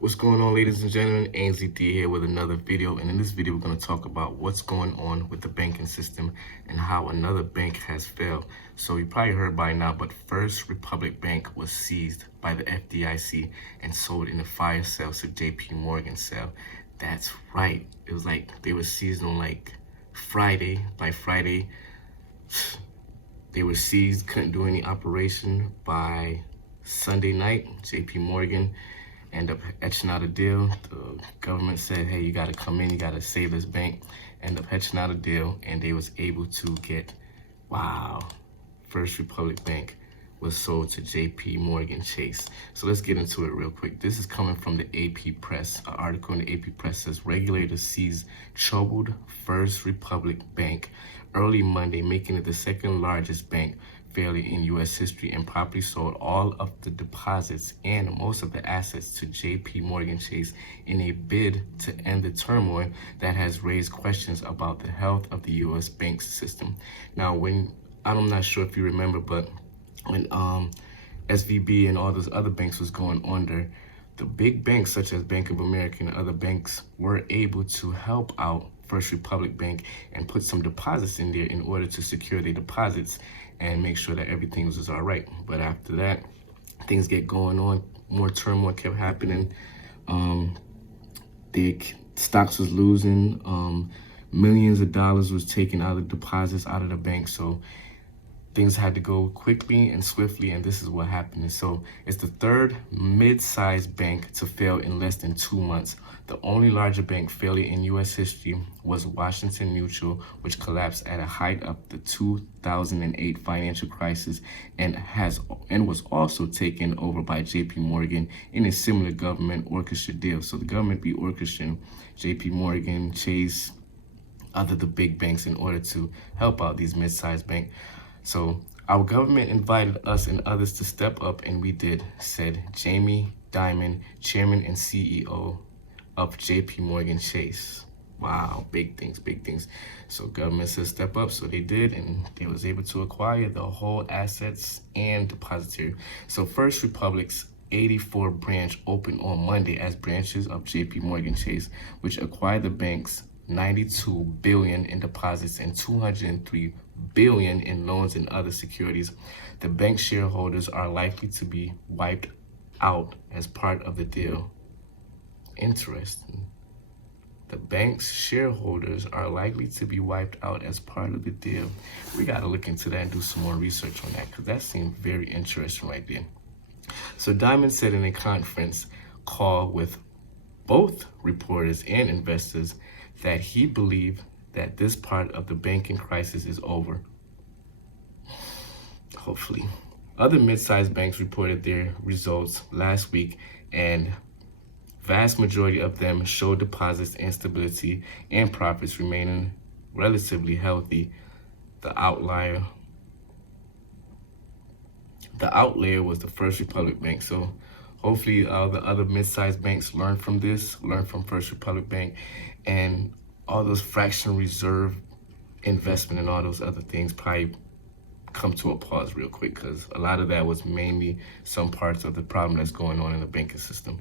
What's going on, ladies and gentlemen? ANZD here with another video, and in this video we're going to talk about what's going on with the banking system and how another bank has failed. So you probably heard by now, but First Republic Bank was seized by the FDIC and sold in a fire sale to JP Morgan sale. That's right. It was like they were seized on like Friday. By Friday, they were seized, couldn't do any operation. By Sunday night, JP Morgan end up etching out a deal. The government said, hey, you got to come in, you got to save this bank. End up etching out a deal, and they was able to get, wow, First Republic Bank was sold to JP Morgan Chase. So let's get into it real quick. This is coming from the AP Press. An article in the AP Press says regulators seize troubled First Republic Bank early Monday, making it the second largest bank failure in U.S. history, and properly sold all of the deposits and most of the assets to JP Morgan Chase in a bid to end the turmoil that has raised questions about the health of the U.S. bank system. Now, I'm not sure if you remember, but when SVB and all those other banks was going under, the big banks such as Bank of America and other banks were able to help out First Republic Bank and put some deposits in there in order to secure their deposits and make sure that everything was all right. But after that, things get going on, more turmoil kept happening. The stocks was losing, millions of dollars was taken out of deposits out of the bank. So things had to go quickly and swiftly, and this is what happened. And so it's the third mid-sized bank to fail in less than 2 months. The only larger bank failure in U.S. history was Washington Mutual, which collapsed at a height of the 2008 financial crisis and was also taken over by JP Morgan in a similar government orchestrated deal. So the government be orchestrating JP Morgan, Chase, other the big banks in order to help out these mid-sized banks. So our government invited us and others to step up, and we did, said Jamie Dimon, chairman and CEO of JP Morgan Chase. Wow, big things, big things. So government said step up, so they did, and they was able to acquire the whole assets and depository. So First Republic's 84 branch opened on Monday as branches of JP Morgan Chase, which acquired the bank's $92 billion in deposits and $203 billion in loans and other securities. The bank shareholders are likely to be wiped out as part of the deal. Interesting. The bank's shareholders are likely to be wiped out as part of the deal. We got to look into that and do some more research on that, because that seemed very interesting right there. So Diamond said in a conference call with both reporters and investors that he believed that this part of the banking crisis is over. Hopefully. Other mid-sized banks reported their results last week, and vast majority of them showed deposits and stability and profits remaining relatively healthy. The outlier was the First Republic Bank. So hopefully the other mid-sized banks learn from this, learn from First Republic Bank, and all those fractional reserve investment and all those other things probably come to a pause real quick, because a lot of that was mainly some parts of the problem that's going on in the banking system.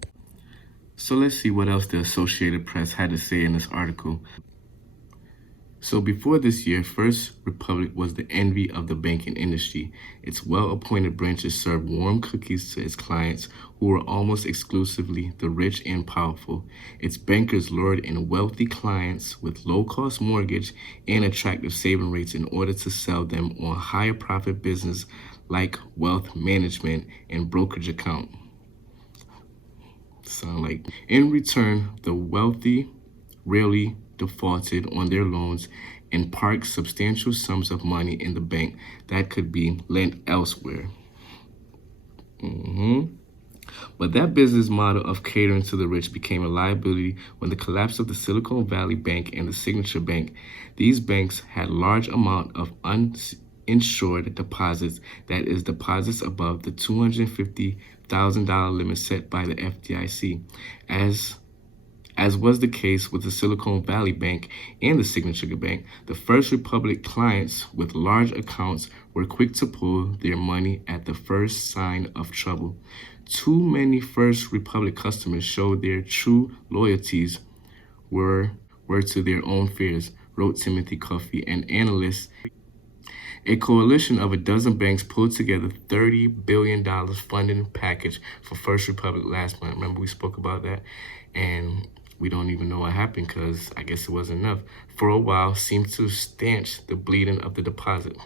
So let's see what else the Associated Press had to say in this article. So before this year, First Republic was the envy of the banking industry. Its well-appointed branches served warm cookies to its clients, who were almost exclusively the rich and powerful. Its bankers lured in wealthy clients with low-cost mortgage and attractive saving rates in order to sell them on higher profit business like wealth management and brokerage account. Sound like in return, the wealthy rarely defaulted on their loans and parked substantial sums of money in the bank that could be lent elsewhere. But that business model of catering to the rich became a liability when the collapse of the Silicon Valley Bank and the Signature Bank. These banks had large amount of uninsured deposits, that is, deposits above the $250,000 limit set by the FDIC. As was the case with the Silicon Valley Bank and the Signature Bank, the First Republic clients with large accounts were quick to pull their money at the first sign of trouble. too many First Republic customers showed their true loyalties were to their own fears, wrote Timothy Coffey, an analyst. A coalition of a dozen banks pulled together $30 billion funding package for First Republic last month. Remember we spoke about that? And we don't even know what happened because I guess it wasn't enough. For a while, seemed to stanch the bleeding of the deposit.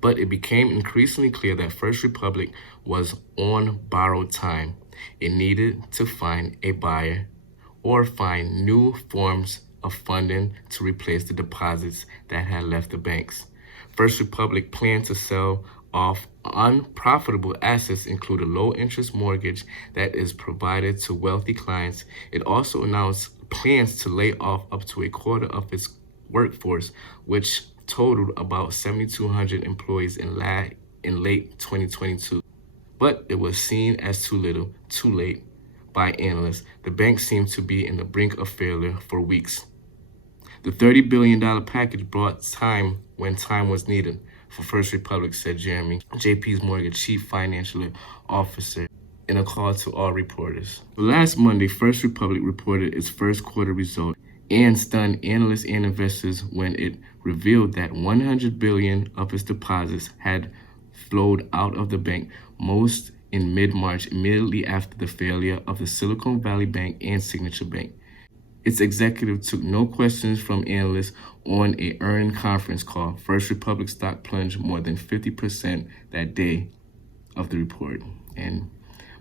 But it became increasingly clear that First Republic was on borrowed time. It needed to find a buyer or find new forms of funding to replace the deposits that had left the banks. First Republic planned to sell off unprofitable assets, include a low-interest mortgage that is provided to wealthy clients. It also announced plans to lay off up to a quarter of its workforce, which totaled about 7,200 employees in late 2022. But it was seen as too little, too late by analysts. The bank seemed to be in the brink of failure for weeks. The $30 billion package brought time when time was needed for First Republic, said Jeremy, JP's Morgan chief financial officer, in a call to all reporters. Last Monday, First Republic reported its first quarter result and stunned analysts and investors when it revealed that $100 billion of its deposits had flowed out of the bank, most in mid-March, immediately after the failure of the Silicon Valley Bank and Signature Bank. Its executive took no questions from analysts on an earnings conference call. First Republic stock plunged more than 50% that day of the report. And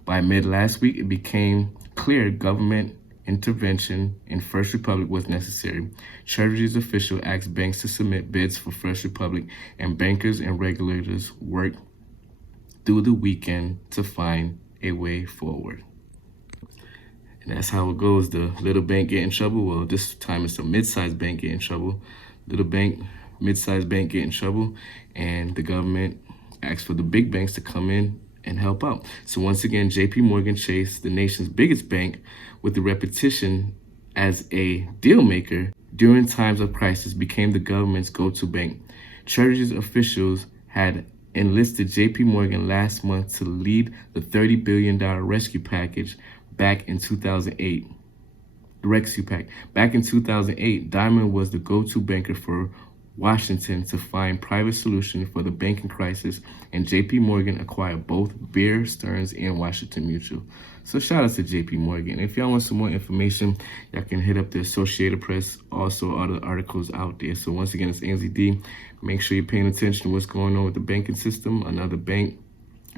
by mid last week, it became clear government intervention in First Republic was necessary. Treasury's official asked banks to submit bids for First Republic, and bankers and regulators worked through the weekend to find a way forward. And that's how it goes. The little bank get in trouble. Well, this time it's a mid-sized bank get in trouble. Little bank, mid-sized bank get in trouble, and the government asks for the big banks to come in and help out. So once again, JP Morgan Chase, the nation's biggest bank with the reputation as a deal maker during times of crisis, became the government's go-to bank. Treasury's officials had enlisted JP Morgan last month to lead the $30 billion rescue package back in 2008. Back in 2008, Diamond was the go-to banker for Washington to find private solution for the banking crisis, and JP Morgan acquired both Bear Stearns and Washington Mutual. So shout out to JP Morgan. If y'all want some more information, y'all can hit up the Associated Press, also other articles out there. So once again, it's NZD. Make sure you're paying attention to what's going on with the banking system. Another bank,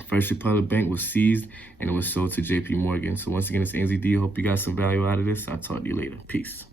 First Republic Bank, was seized and it was sold to JP Morgan. So once again, it's NZD. Hope you got some value out of this. I'll talk to you later. Peace.